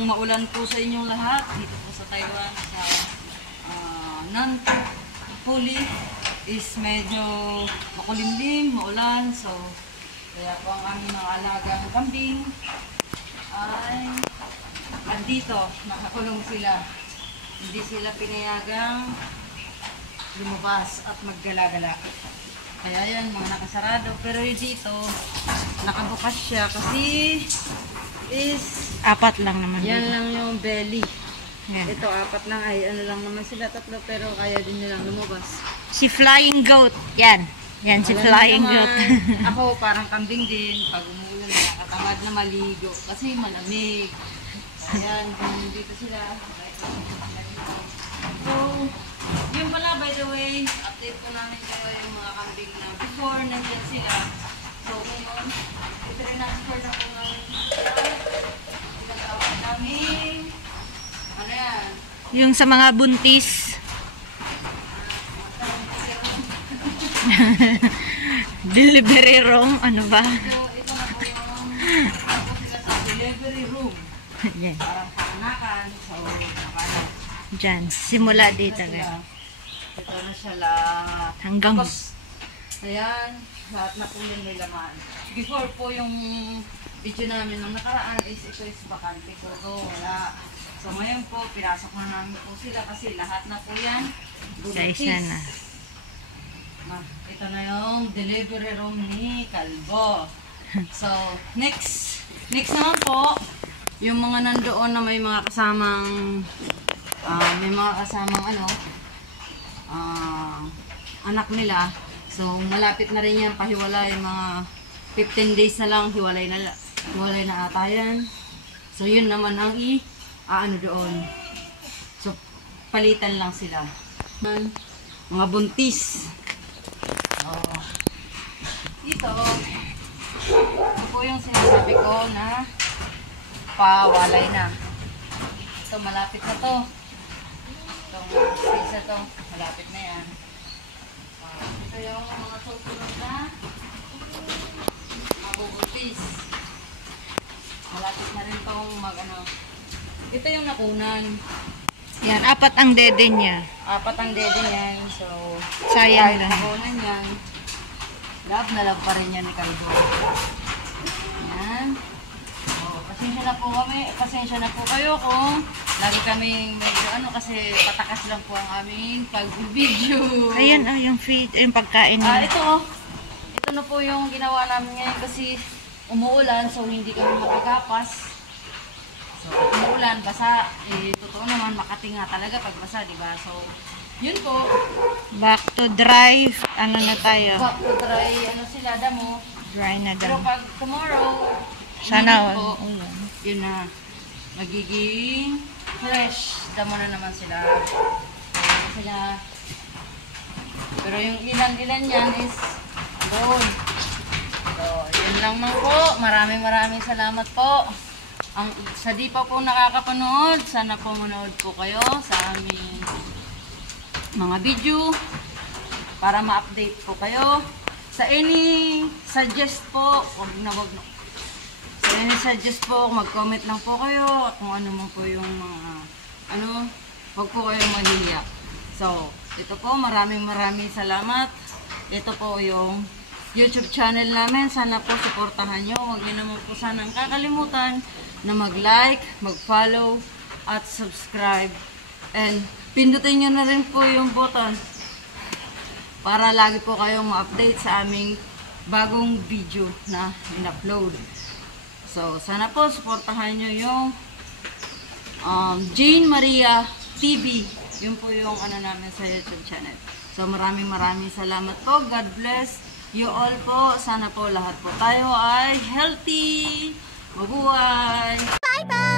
magandang maulan po sa inyong lahat dito po sa Taiwan. Sa Nanpuli is medyo makulimlim, maulan. So, kaya po ang aming mga alagang kambing ay andito, nakakulong sila. Hindi sila pinayagang lumabas at maggala-gala. Kaya yan, mga nakasarado. Pero dito, nakabukas siya kasi is apat lang naman. yan lang yung belly. Yan. Ito, apat lang ay ano lang naman sila, tatlo, pero kaya din nilang lumabas. Si Flying Goat. Yan. Yan si Alam Flying naman, Goat. ako parang kambing din. Pag umulan, nakatamad na maligo kasi malamig. Ayan, dito sila. So, yun pala, by the way, update po namin kayo yung mga kambing na before nandiyan sila. So, ngayon, i-transfer na po namin sila. Pinatawag namin. Ano yan? Yung sa mga buntis. Delivery room. Ano ba? So, ito na po yung tapos sila sa delivery room. Yan. Parang panganakan. So, nakano. Diyan. Simula dito. Ito na siya lahat. Hanggang. Tapos, ayan, lahat na po yung may laman. Before po yung video namin nung nakaraan is ito is bakante ko. So, wala. So, ngayon po, pinasok na namin po sila kasi lahat na po yan. Isa-isa na. Ito na yung delivery room ni Kalbo. So, next naman po, yung mga nandoon na may mga kasamang anak nila. So, malapit na rin yan pahiwalay, mga 15 days na lang, hiwalay na ata yan. So, yun naman ang doon. So, palitan lang sila. Mga buntis. Oh. Ito po yung sinasabi ko na pawalay na. Ito, malapit na to. Itong space na to, malapit na yan. Ito yung mga susunod na mabubuntis. Malapit na rin itong ito yung nakunan. Yan. Apat ang dede niya. Apat ang dede niyan. So, Sayang kahit lang. nakunan yan, love na love pa rin yan ni Kalbo. Yan. Oh, pasensya na po kayo kung lagi kaming medyo kasi patakas lang po ang aming pag-video. Ayan, yung feed, yung pagkain niya. Ito na po yung ginawa namin ngayon kasi umuulan, so hindi kami makagapas. So, umuulan, basa. Totoo naman, Makati nga talaga pag basa, diba? So, yun po. Back to dry. Ano na tayo? Back to dry, sila, damo. Dry na Pero daw. pag tomorrow, Sana po, ulan. yun na, magiging fresh. Damo na naman sila. So, pero yung ilan-ilan yan is doon. So, yun lang man po. Maraming salamat po. Sa di pa po nakakapanood, sana po manood po kayo sa aming mga video para ma-update po kayo. Sa any suggest po, sa any suggest po, mag-comment lang po kayo kung ano man po yung mga wag po kayong mahihiya. So, ito po, maraming salamat. Ito po yung YouTube channel namin. Sana po suportahan nyo. Huwag nyo naman po sanang kakalimutan na mag-like, mag-follow, at subscribe. And pindutin nyo na rin po yung button para lagi po kayong ma-update sa aming bagong video na in-upload. So, sana po suportahan nyo yung Jane Maria TV. Yun po yung namin sa YouTube channel. So, maraming salamat po. God bless you all po. Sana po lahat po tayo ay healthy. Mabuhay! Bye-bye!